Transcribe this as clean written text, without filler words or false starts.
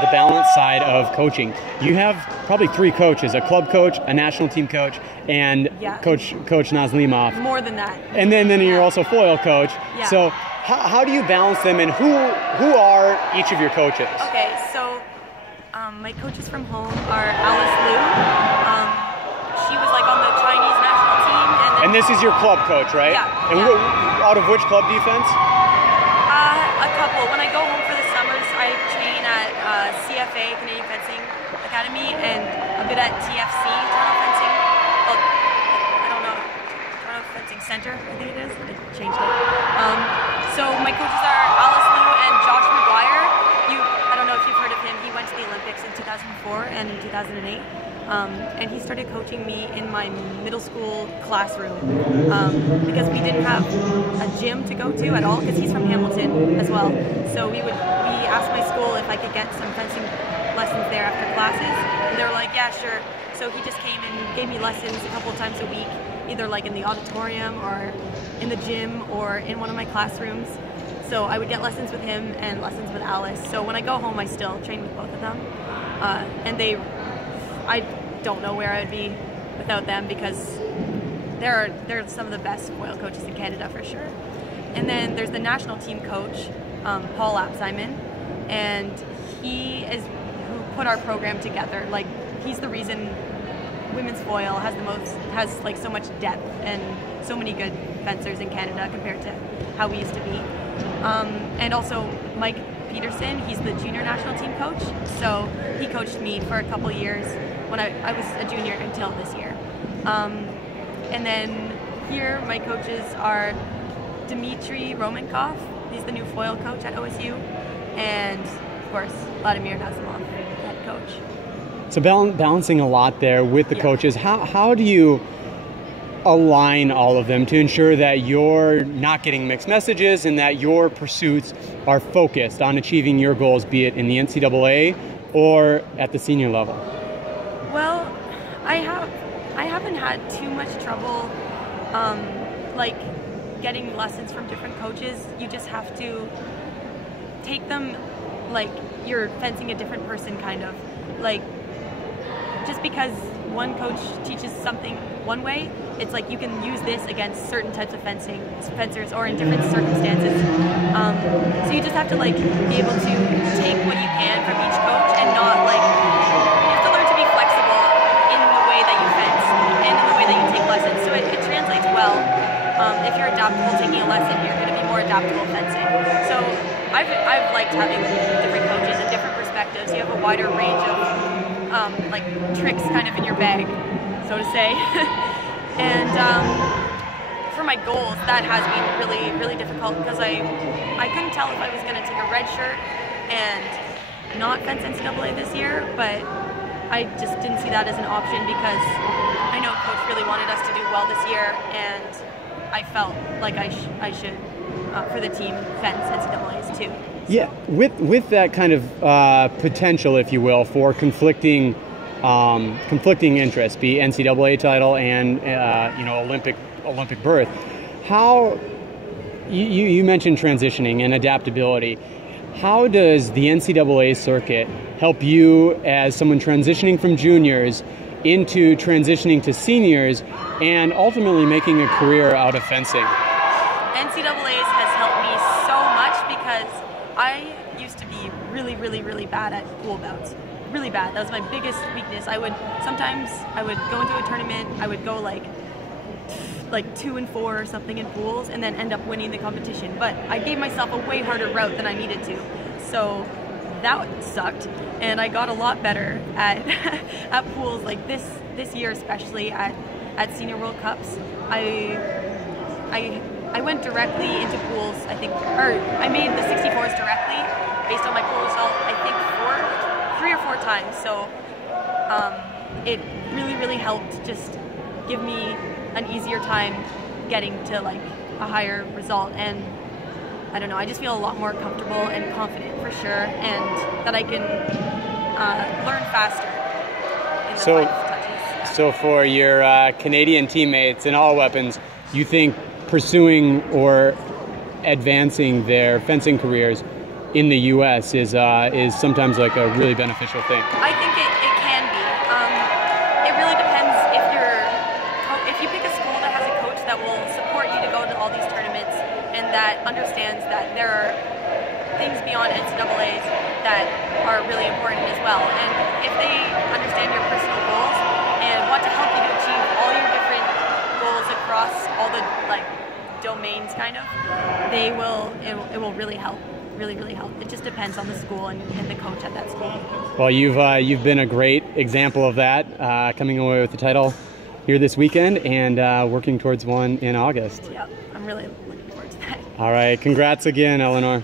the balance side of coaching. You have probably 3 coaches: a club coach, a national team coach, and Coach Nazlimov. More than that. And then you're also foil coach. Yeah. So how do you balance them, and who are each of your coaches? Okay, so my coaches from home are Alice Liu. She was like on the Chinese national team. And this is your club coach, right? Yeah. And out of which club do you fence? A couple. When I go home for the summers, I train at CFA, Canadian Fencing Academy, and a bit at TFC, Toronto Fencing. Well, I don't know, Toronto Fencing Center, I think it is. I changed it. So my coaches are Alice Liu and Josh McGuire. I don't know if you've heard of him. He went to the Olympics in 2004 and in 2008. And he started coaching me in my middle school classroom because we didn't have a gym to go to at all, because he's from Hamilton as well. So we asked my school if I could get some fencing lessons there after classes, and they were like, yeah, sure. So he just came and gave me lessons a couple of times a week, either like in the auditorium or in the gym or in one of my classrooms. So I would get lessons with him and lessons with Alice. So when I go home, I still train with both of them. I don't know where I would be without them, because they're some of the best foil coaches in Canada for sure. And then there's the national team coach, Paul Lapsimon, and he is who put our program together. Like, he's the reason women's foil has like so much depth and so many good fencers in Canada compared to how we used to be. And also Mike Peterson, he's the junior national team coach, so he coached me for a couple years when I was a junior until this year. And then here my coaches are Dmitry Romankov, he's the new foil coach at OSU, and of course Vladimir Nazimov, head coach. So balancing a lot there with the coaches. How do you align all of them to ensure that you're not getting mixed messages and that your pursuits are focused on achieving your goals, be it in the NCAA or at the senior level? Well, I haven't had too much trouble like getting lessons from different coaches. You just have to take them like you're fencing a different person, kind of. Like, just because one coach teaches something one way, it's like you can use this against certain types of fencers or in different circumstances. So you just have to like be able to take what you can from each coach and not like, you have to learn to be flexible in the way that you fence and in the way that you take lessons. So it translates well. If you're adaptable taking a lesson, you're going to be more adaptable fencing. So I've liked having different coaches and different perspectives. You have a wider range of like tricks kind of in your bag, so to say. And for my goals, that has been really, really difficult, because I couldn't tell if I was going to take a red shirt and not fence NCAA this year, but I just didn't see that as an option, because I know Coach really wanted us to do well this year, and I felt like I should, for the team, fence NCAAs too. Yeah, with that kind of potential, if you will, for conflicting interests, be NCAA title and Olympic berth. How you mentioned transitioning and adaptability. How does the NCAA circuit help you as someone transitioning from juniors into transitioning to seniors and ultimately making a career out of fencing? NCAAs has helped me so much, because I used to be really, really, really bad at pool bouts. Really bad. That was my biggest weakness. Sometimes I would go into a tournament, I would go like 2 and 4 or something in pools, and then end up winning the competition. But I gave myself a way harder route than I needed to. So that sucked, and I got a lot better at at pools like this year, especially at Senior World Cups. I went directly into pools, I think, or I made the 64s directly based on my pool result, I think 3 or 4 times. So it really, really helped just give me an easier time getting to like a higher result. And I don't know, I just feel a lot more comfortable and confident for sure, and that I can learn faster in the 5 touches. So for your Canadian teammates in all weapons, you think pursuing or advancing their fencing careers in the U.S. is sometimes like a really beneficial thing. I think it can be. It really depends if you pick a school that has a coach that will support you to go to all these tournaments and that understands that there are things beyond NCAAs that are really important as well. And if they understand your personal goals and want to help you to achieve all your different goals across all the domains, kind of, it will really help. Really help. It just depends on the school and the coach at that school. Well, you've been a great example of that, coming away with the title here this weekend and working towards one in August. Yep, I'm really looking forward to that. All right, congrats again, Eleanor.